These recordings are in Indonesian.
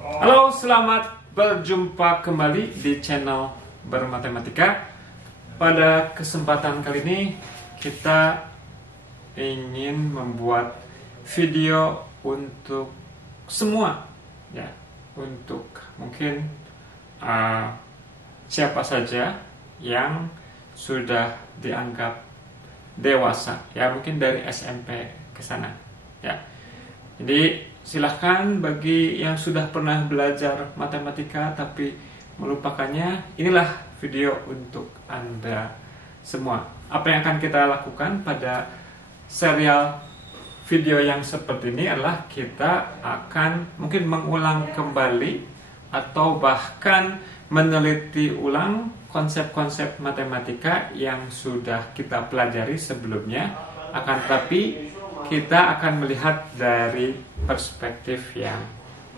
Halo, selamat berjumpa kembali di channel Bermatematika. Pada kesempatan kali ini kita ingin membuat video untuk semua, ya, untuk mungkin siapa saja yang sudah dianggap dewasa, ya, mungkin dari SMP ke sana, ya. Jadi silahkan bagi yang sudah pernah belajar matematika tapi melupakannya, inilah video untuk Anda semua. Apa yang akan kita lakukan pada serial video yang seperti ini adalah kita akan mungkin mengulang kembali atau bahkan meneliti ulang konsep-konsep matematika yang sudah kita pelajari sebelumnya, akan tetapi kita akan melihat dari perspektif yang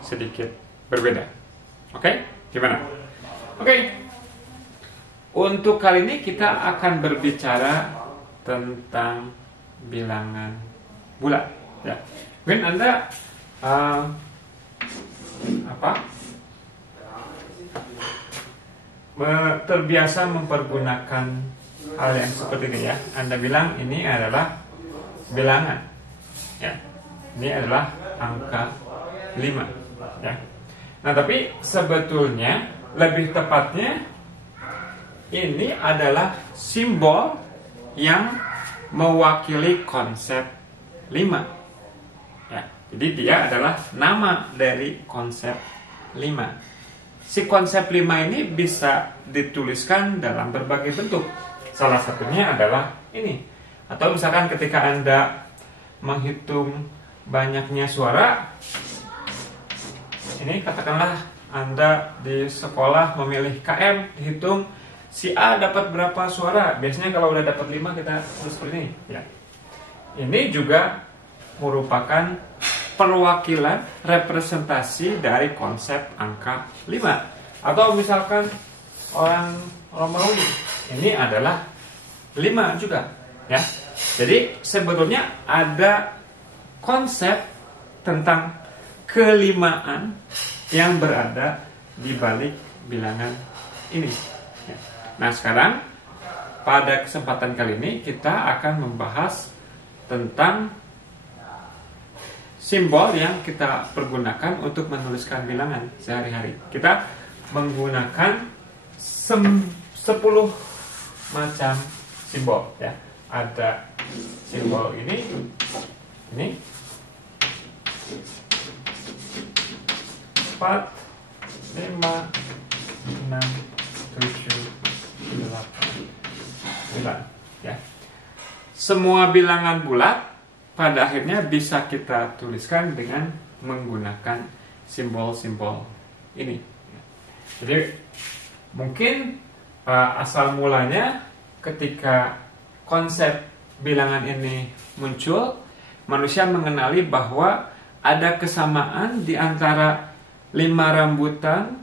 sedikit berbeda. Oke? Gimana? Oke. Untuk kali ini kita akan berbicara tentang bilangan bulat, ya. Mungkin Anda terbiasa mempergunakan hal yang seperti ini, ya. Anda bilang ini adalah bilangan, ya. Ini adalah angka 5, ya. Nah, tapi sebetulnya lebih tepatnya ini adalah simbol yang mewakili konsep 5, ya. Jadi dia adalah nama dari konsep 5. Si konsep 5 ini bisa dituliskan dalam berbagai bentuk. Salah satunya adalah ini. Atau misalkan ketika Anda menghitung banyaknya suara, ini katakanlah Anda di sekolah memilih KM, dihitung si A dapat berapa suara. Biasanya kalau udah dapat 5 kita terus seperti ini, ya. Ini juga merupakan perwakilan representasi dari konsep angka 5. Atau misalkan orang Romawi, ini adalah 5 juga, ya. Jadi sebetulnya ada konsep tentang kelimaan yang berada di balik bilangan ini. Nah, sekarang pada kesempatan kali ini kita akan membahas tentang simbol yang kita pergunakan untuk menuliskan bilangan sehari-hari. Kita menggunakan 10 macam simbol, ya. Ada simbol ini 4, 5, 6, 7, 8, 9, ya. Semua bilangan bulat pada akhirnya bisa kita tuliskan dengan menggunakan simbol-simbol ini. Jadi mungkin asal mulanya ketika konsep bilangan ini muncul, manusia mengenali bahwa ada kesamaan di antara 5 rambutan,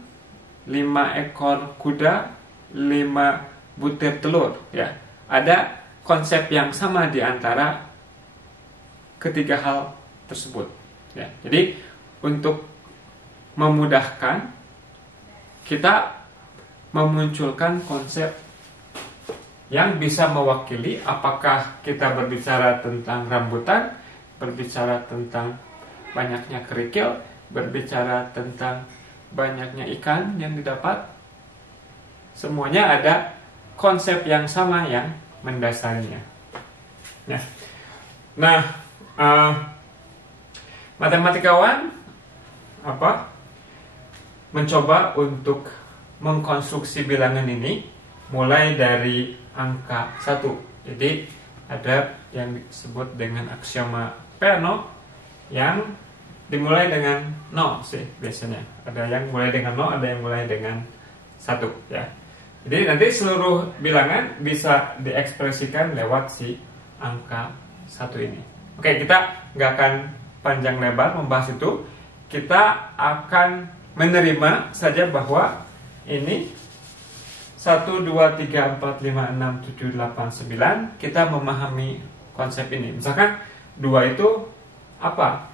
5 ekor kuda, 5 butir telur, ya. Ada konsep yang sama di antara ketiga hal tersebut, ya. Jadi untuk memudahkan, kita memunculkan konsep yang bisa mewakili apakah kita berbicara tentang rambutan, berbicara tentang banyaknya kerikil, berbicara tentang banyaknya ikan yang didapat. Semuanya ada konsep yang sama yang mendasarinya. Nah, matematikawan mencoba untuk mengkonstruksi bilangan ini mulai dari angka 1. Jadi ada yang disebut dengan aksioma Peano yang dimulai dengan 0 sih biasanya. Ada yang mulai dengan 0, ada yang mulai dengan 1, ya. Jadi nanti seluruh bilangan bisa diekspresikan lewat si angka 1 ini. Oke, kita nggak akan panjang lebar membahas itu. Kita akan menerima saja bahwa ini 1, 2, 3, 4, 5, 6, 7, 8, 9. Kita memahami konsep ini. Misalkan 2 itu apa?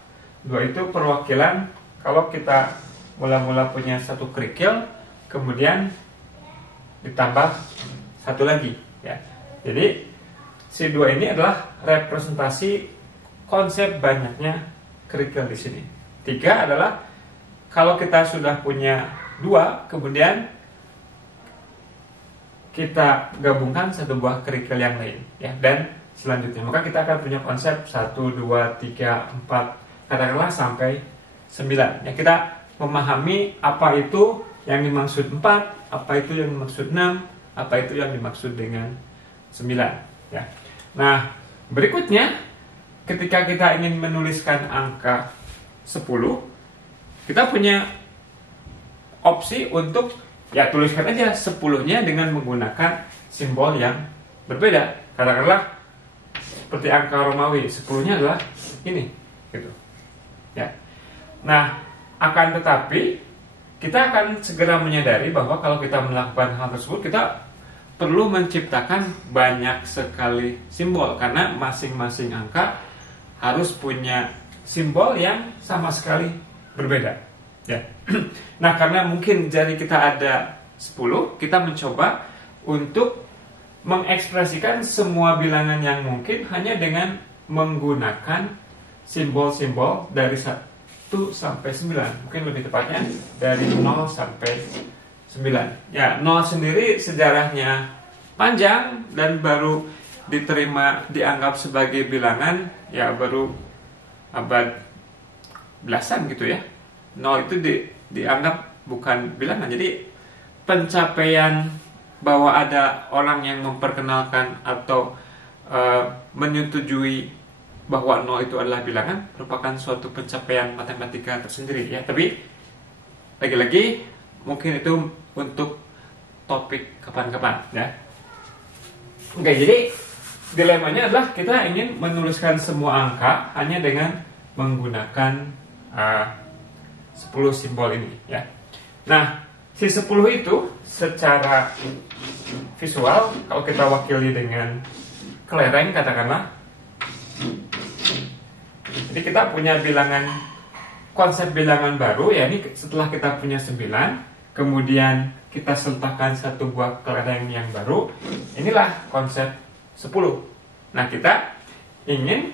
2 itu perwakilan, kalau kita mula-mula punya satu kerikil, kemudian ditambah satu lagi ya. Jadi si 2 ini adalah representasi konsep banyaknya kerikil di sini. 3 adalah kalau kita sudah punya 2, kemudian kita gabungkan satu buah kerikil yang lain ya, dan selanjutnya maka kita akan punya konsep 1, 2, 3, 4 katakanlah sampai 9 ya. Kita memahami apa itu yang dimaksud 4, apa itu yang dimaksud 6, apa itu yang dimaksud dengan 9 ya. Nah, berikutnya ketika kita ingin menuliskan angka 10, kita punya opsi untuk ya tuliskan aja 10-nya dengan menggunakan simbol yang berbeda. Katakanlah seperti angka Romawi, 10-nya adalah ini gitu ya. Nah, akan tetapi kita akan segera menyadari bahwa kalau kita melakukan hal tersebut, kita perlu menciptakan banyak sekali simbol, karena masing-masing angka harus punya simbol yang sama sekali berbeda ya. Nah, karena mungkin jari kita ada 10, kita mencoba untuk mengekspresikan semua bilangan yang mungkin hanya dengan menggunakan simbol-simbol dari 1 sampai 9, mungkin lebih tepatnya dari 0 sampai 9 ya. 0 sendiri sejarahnya panjang dan baru dianggap sebagai bilangan ya baru abad belasan gitu ya. 0 itu dianggap bukan bilangan. Jadi pencapaian bahwa ada orang yang memperkenalkan atau menyetujui bahwa 0 itu adalah bilangan merupakan suatu pencapaian matematika tersendiri ya. Tapi lagi-lagi mungkin itu untuk topik kapan-kapan ya. Oke, jadi dilemanya adalah kita ingin menuliskan semua angka hanya dengan menggunakan 10 simbol ini ya. Nah, si 10 itu secara visual kalau kita wakili dengan kelereng katakanlah. Jadi kita punya konsep bilangan baru ya, ini setelah kita punya 9, kemudian kita sertakan satu buah kelereng yang baru, inilah konsep 10. Nah, kita ingin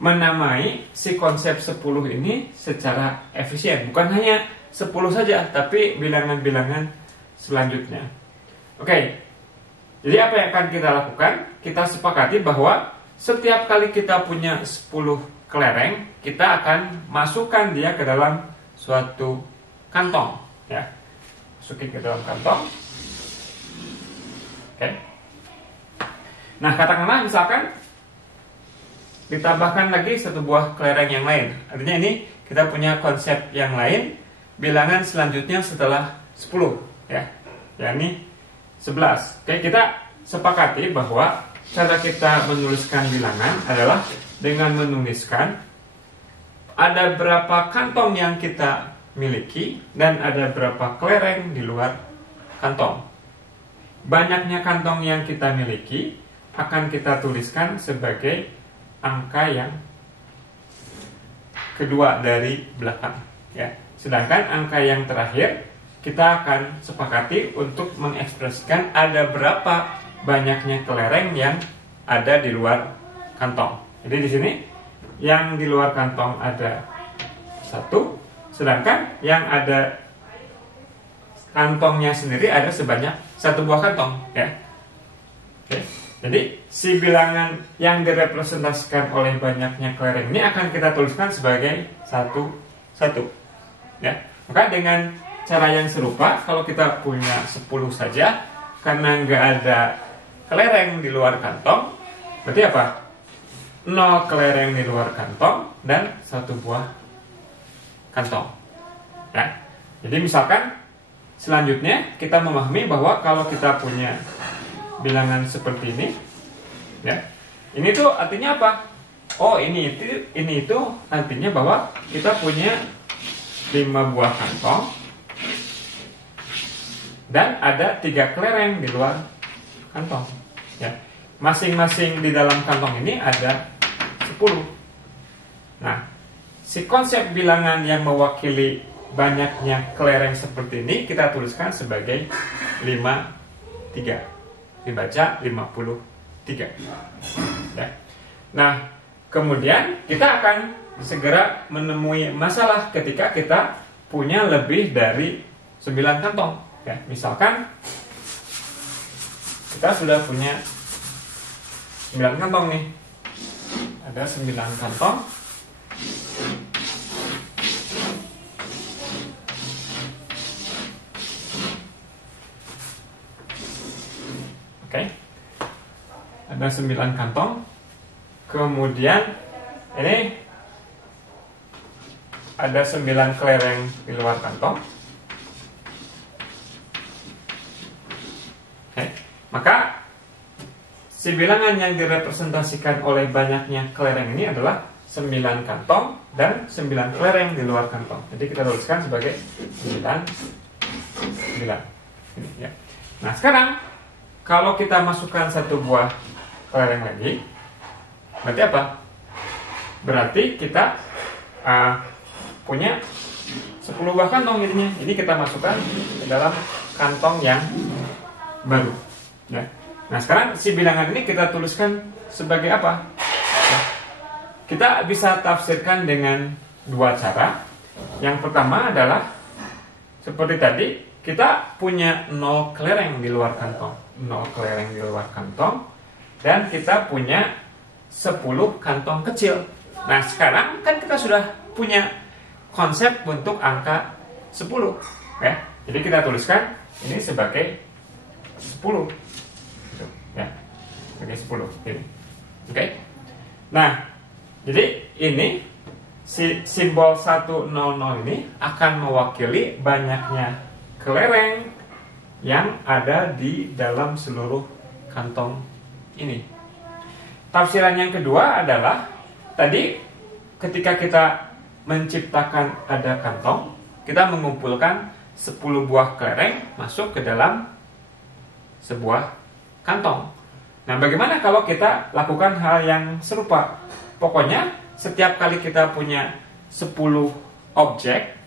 menamai si konsep 10 ini secara efisien, bukan hanya 10 saja, tapi bilangan-bilangan selanjutnya. Oke, jadi apa yang akan kita lakukan? Kita sepakati bahwa setiap kali kita punya 10 kelereng, kita akan masukkan dia ke dalam suatu kantong ya. Masukin ke dalam kantong. Oke. Nah, katakanlah misalkan ditambahkan lagi satu buah kelereng yang lain. Artinya ini kita punya konsep yang lain, bilangan selanjutnya setelah 10 ya. Yakni 11. Oke, kita sepakati bahwa cara kita menuliskan bilangan adalah dengan menuliskan ada berapa kantong yang kita miliki dan ada berapa kelereng di luar kantong. Banyaknya kantong yang kita miliki akan kita tuliskan sebagai angka yang kedua dari belakang ya. Sedangkan angka yang terakhir kita akan sepakati untuk mengekspresikan ada berapa banyaknya kelereng yang ada di luar kantong. Jadi di sini yang di luar kantong ada 1, sedangkan yang ada kantongnya sendiri ada sebanyak 1 buah kantong ya. Oke. Jadi si bilangan yang direpresentasikan oleh banyaknya kelereng ini akan kita tuliskan sebagai 1 ya. Maka dengan cara yang serupa, kalau kita punya 10 saja, karena nggak ada kelereng di luar kantong, berarti apa? 0 kelereng di luar kantong dan 1 buah kantong ya. Jadi misalkan selanjutnya kita memahami bahwa kalau kita punya bilangan seperti ini ya, ini tuh artinya apa? Oh, ini itu artinya bahwa kita punya 5 buah kantong dan ada 3 kelereng di luar kantong ya. Masing-masing di dalam kantong ini ada 10. Nah, si konsep bilangan yang mewakili banyaknya kelereng seperti ini kita tuliskan sebagai 53. Dibaca 53. Ya. Nah, kemudian kita akan segera menemui masalah ketika kita punya lebih dari 9 kantong. Ya, misalkan kita sudah punya 9 kantong nih. Ada 9 kantong. Oke. Ada 9 kantong. Kemudian ini ada 9 kelereng di luar kantong. Oke. Maka si bilangan yang direpresentasikan oleh banyaknya kelereng ini adalah 9 kantong dan 9 kelereng di luar kantong. Jadi kita tuliskan sebagai 9. Ini, ya. Nah, sekarang kalau kita masukkan satu buah kelereng lagi, berarti apa? Berarti kita punya 10 buah kantong jadinya. Ini kita masukkan ke dalam kantong yang baru. Ya. Nah, sekarang si bilangan ini kita tuliskan sebagai apa? Ya. Kita bisa tafsirkan dengan dua cara. Yang pertama adalah seperti tadi, kita punya 0 kelereng di luar kantong. 0 kelereng di luar kantong. Dan kita punya 10 kantong kecil. Nah, sekarang kan kita sudah punya konsep bentuk angka 10. Ya. Jadi kita tuliskan ini sebagai 10. Ya, sebagai 10. Ini. Oke. Nah, jadi ini si simbol 100 ini akan mewakili banyaknya kelereng yang ada di dalam seluruh kantong ini. Tafsiran yang kedua adalah tadi ketika kita menciptakan ada kantong, kita mengumpulkan 10 buah kelereng masuk ke dalam sebuah kantong. Nah, bagaimana kalau kita lakukan hal yang serupa? Pokoknya setiap kali kita punya 10 objek,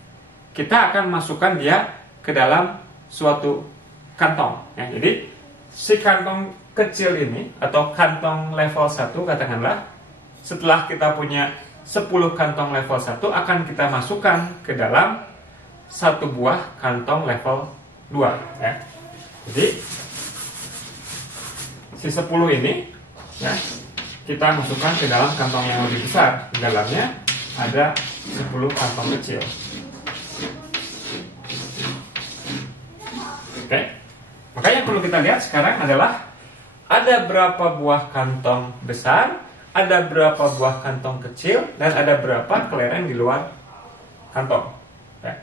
kita akan masukkan dia ke dalam suatu kantong. Ya, jadi si kantong kecil ini atau kantong level 1 katakanlah, setelah kita punya 10 kantong level 1 akan kita masukkan ke dalam satu buah kantong level 2 ya. Jadi si 10 ini ya, kita masukkan ke dalam kantong yang lebih besar. Di dalamnya ada 10 kantong kecil. Oke. Maka yang perlu kita lihat sekarang adalah ada berapa buah kantong besar, ada berapa buah kantong kecil, dan ada berapa kelereng di luar kantong. Ya.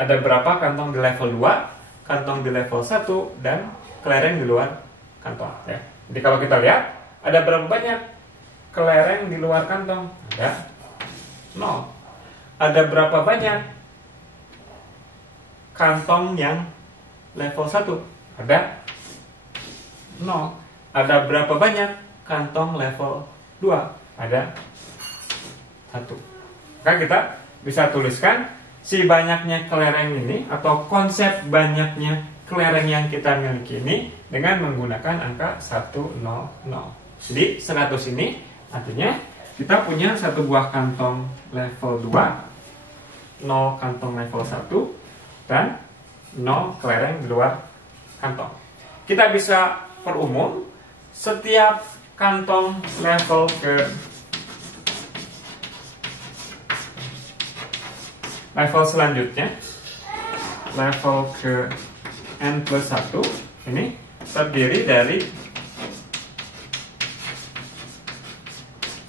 Ada berapa kantong di level 2, kantong di level 1, dan kelereng di luar kantong. Ya. Jadi kalau kita lihat, ada berapa banyak kelereng di luar kantong? Ada 0. Ada berapa banyak kantong yang level 1? Ada 0. Ada berapa banyak kantong level 2? Ada 1. Maka kita bisa tuliskan si banyaknya kelereng ini atau konsep banyaknya kelereng yang kita miliki ini dengan menggunakan angka 100. Jadi 100 ini artinya kita punya satu buah kantong level 2, 0 kantong level 1, dan 0 kelereng di luar kantong. Kita bisa perumum setiap kantong level level selanjutnya, level ke N plus 1 ini terdiri dari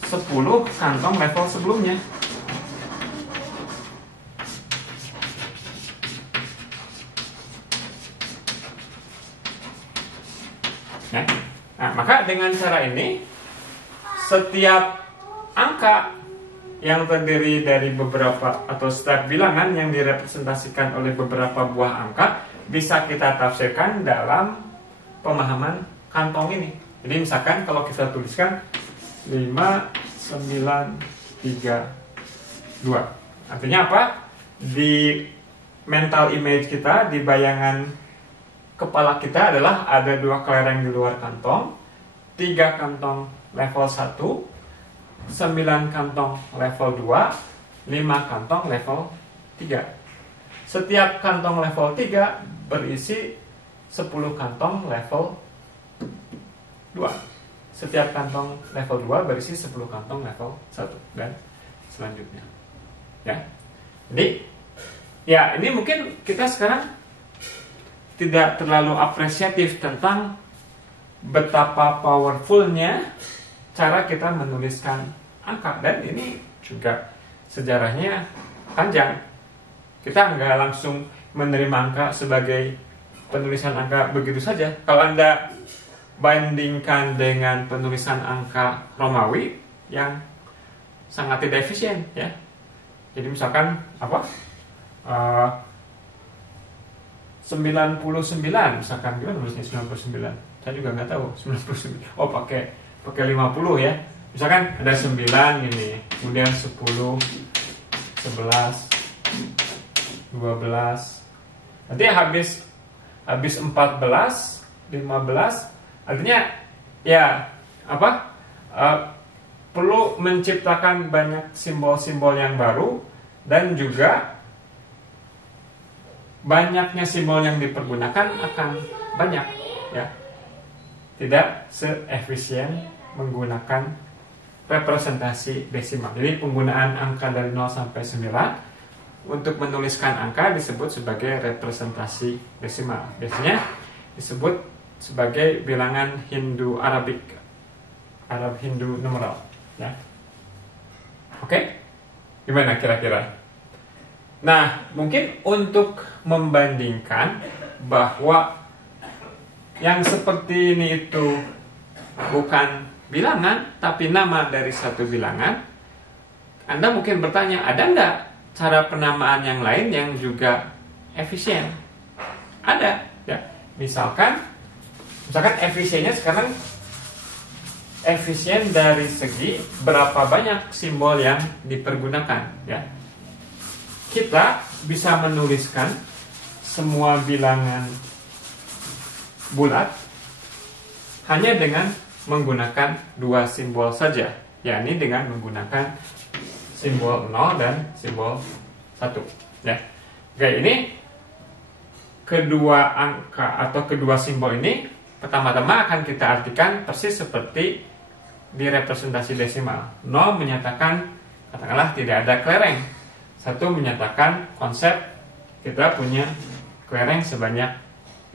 10 kantong level sebelumnya. Ya. Nah, maka dengan cara ini setiap angka yang terdiri dari beberapa atau setiap bilangan yang direpresentasikan oleh beberapa buah angka bisa kita tafsirkan dalam pemahaman kantong ini. Jadi misalkan kalau kita tuliskan 5, 9, 3, 2. Artinya apa? Di mental image kita, di bayangan kepala kita adalah ada 2 kelereng di luar kantong, 3 kantong level 1, 9 kantong level 2, 5 kantong level 3. Setiap kantong level 3 berisi 10 kantong level 2. Setiap kantong level 2 berisi 10 kantong level 1 dan selanjutnya. Ya. Jadi ya, ini mungkin kita sekarang tidak terlalu apresiatif tentang betapa powerfulnya cara kita menuliskan angka, dan ini juga sejarahnya panjang. Kita nggak langsung menerima angka sebagai penulisan angka begitu saja. Kalau Anda bandingkan dengan penulisan angka Romawi yang sangat tidak efisien, ya. Jadi misalkan apa? 99, misalkan gimana nulisnya 99? Saya juga nggak tahu 99. Oh, pakai 50 ya. Misalkan ada 9 gini, kemudian 10, 11, 12. Nanti habis 14, 15, artinya ya apa? Perlu menciptakan banyak simbol-simbol yang baru, dan juga banyaknya simbol yang dipergunakan akan banyak, ya. Tidak seefisien menggunakan representasi desimal. Jadi penggunaan angka dari 0 sampai 9 untuk menuliskan angka disebut sebagai representasi desimal. Biasanya disebut sebagai bilangan Hindu Arabik, Arab Hindu numeral, ya. Oke? Gimana kira-kira? Nah, mungkin untuk membandingkan bahwa yang seperti ini itu bukan bilangan, tapi nama dari satu bilangan, Anda mungkin bertanya, ada nggak cara penamaan yang lain yang juga efisien? Ada, ya. Misalkan efisiennya sekarang efisien dari segi berapa banyak simbol yang dipergunakan, ya. Kita bisa menuliskan semua bilangan bulat hanya dengan menggunakan 2 simbol saja, yakni dengan menggunakan simbol 0 dan simbol 1, ya. Oke, ini kedua angka atau kedua simbol ini pertama-tama akan kita artikan persis seperti di representasi desimal. 0 menyatakan katakanlah tidak ada kelereng. 1 menyatakan konsep kita punya kelereng sebanyak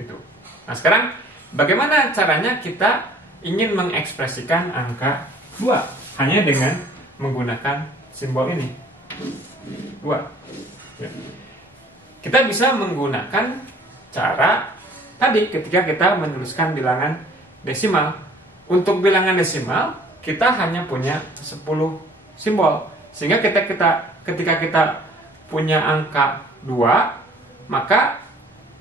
itu. Nah, sekarang bagaimana caranya kita ingin mengekspresikan angka 2 hanya dengan menggunakan simbol ini, 2, ya. Kita bisa menggunakan cara tadi ketika kita menuliskan bilangan desimal. Untuk bilangan desimal kita hanya punya 10 simbol, sehingga ketika kita punya angka 2, maka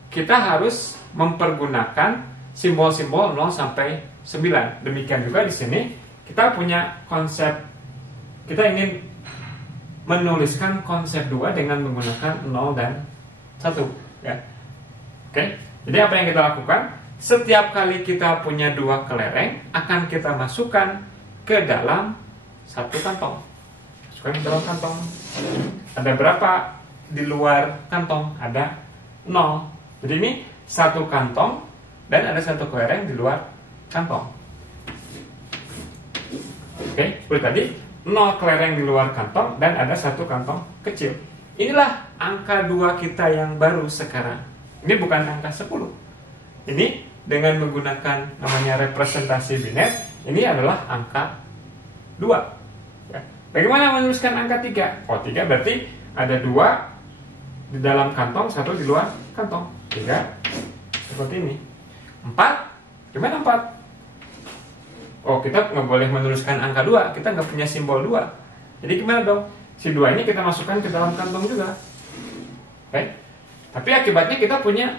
kita harus mempergunakan simbol-simbol 0 sampai 9. Demikian juga di sini kita punya konsep, kita ingin menuliskan konsep 2 dengan menggunakan 0 dan 1, ya. Oke. Jadi apa yang kita lakukan? Setiap kali kita punya 2 kelereng, akan kita masukkan ke dalam satu kantong. Masukkan ke dalam kantong. Ada berapa di luar kantong? Ada 0. Jadi ini satu kantong dan ada satu kelereng di luar kantong. Oke, seperti tadi 0 kelereng di luar kantong dan ada satu kantong kecil. Inilah angka 2 kita yang baru sekarang. Ini bukan angka 10. Ini dengan menggunakan namanya representasi binet, ini adalah angka 2. Ya. Bagaimana menuliskan angka 3? Oh, 3 berarti ada 2 di dalam kantong, 1 di luar kantong. 3 seperti ini. 4, gimana 4? Oh, kita nggak boleh menuliskan angka 2, kita nggak punya simbol 2. Jadi gimana dong? Si 2 ini kita masukkan ke dalam kantong juga. Oke? Tapi akibatnya kita punya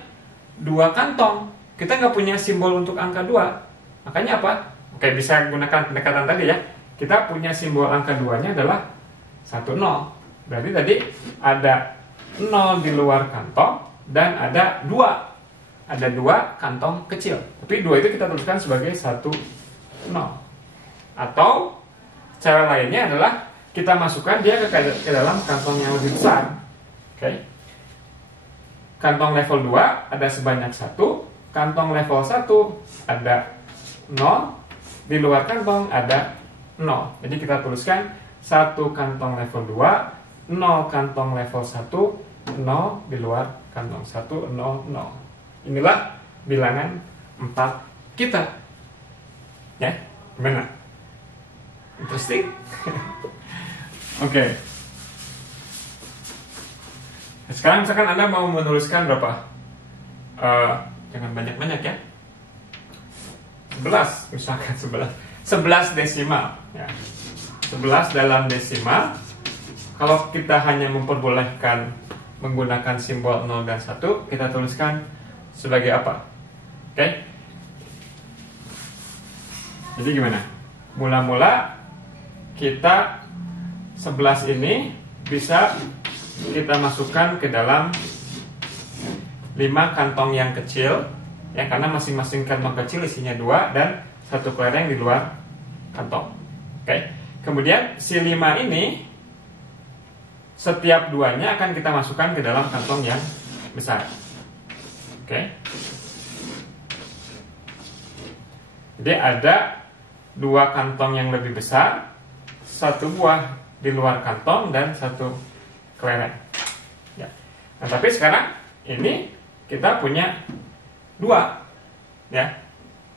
2 kantong. Kita nggak punya simbol untuk angka 2. Makanya apa? Oke, bisa gunakan pendekatan tadi ya. Kita punya simbol angka 2-nya adalah 10. Berarti tadi ada 0 di luar kantong, dan ada 2 kantong kecil. Tapi 2 itu kita tuliskan sebagai 1, 0. Atau cara lainnya adalah kita masukkan dia ke dalam kantong yang lebih besar. Oke. Kantong level 2 ada sebanyak 1, kantong level 1 ada 0, di luar kantong ada 0. Jadi kita tuliskan 1 kantong level 2, 0 kantong level 1, 0 di luar kantong 1, 0, 0. Inilah bilangan 4 kita. Ya, gimana? Interesting. Oke. Sekarang misalkan Anda mau menuliskan berapa? Jangan banyak-banyak ya. 11 misalkan 11 desimal ya. 11 dalam desimal. Kalau kita hanya memperbolehkan menggunakan simbol 0 dan 1, kita tuliskan sebagai apa? Oke. Jadi gimana? Mula-mula kita 11 ini bisa kita masukkan ke dalam 5 kantong yang kecil ya, karena masing-masing kantong kecil isinya 2 dan 1 kelereng di luar kantong. Oke. Kemudian si 5 ini setiap duanya akan kita masukkan ke dalam kantong yang besar. Oke. Jadi ada 2 kantong yang lebih besar, 1 buah di luar kantong, dan 1 kelereng ya. Nah, tapi sekarang ini kita punya 2 ya.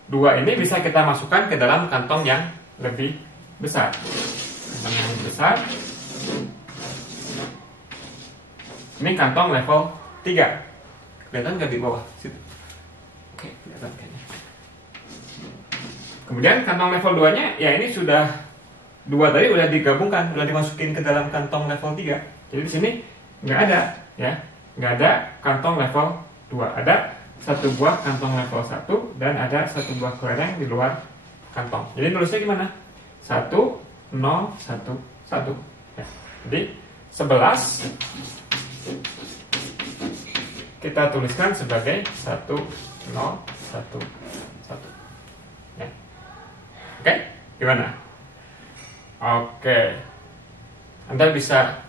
2 ini bisa kita masukkan ke dalam kantong yang lebih besar. Kantong yang lebih besar. Ini kantong level 3. Kelihatan nggak di bawah situ? Oke, kelihatan kayaknya. Kemudian kantong level 2-nya ya ini sudah 2 tadi udah digabungkan, udah dimasukin ke dalam kantong level 3. Jadi di sini nggak ada ya, nggak ada kantong level 2. Ada 1 buah kantong level 1 dan ada 1 buah kelereng di luar kantong. Jadi nulisnya gimana? 1, 0, 1, 1 ya. Jadi 11 kita tuliskan sebagai 1, 0, 1, 1 ya. Oke, gimana? Oke, Anda bisa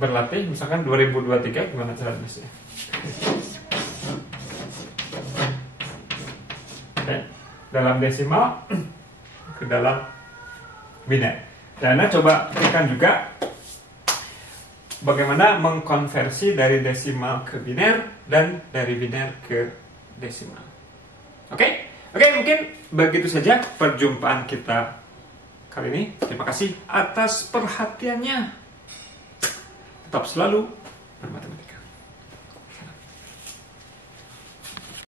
berlatih, misalkan 2023 gimana cara nulisnya? Oke, dalam desimal ke dalam biner. Dan Anda coba berikan juga bagaimana mengkonversi dari desimal ke biner dan dari biner ke desimal. Oke, mungkin begitu saja perjumpaan kita kali ini. Terima kasih atas perhatiannya. Tetap selalu bermatematika.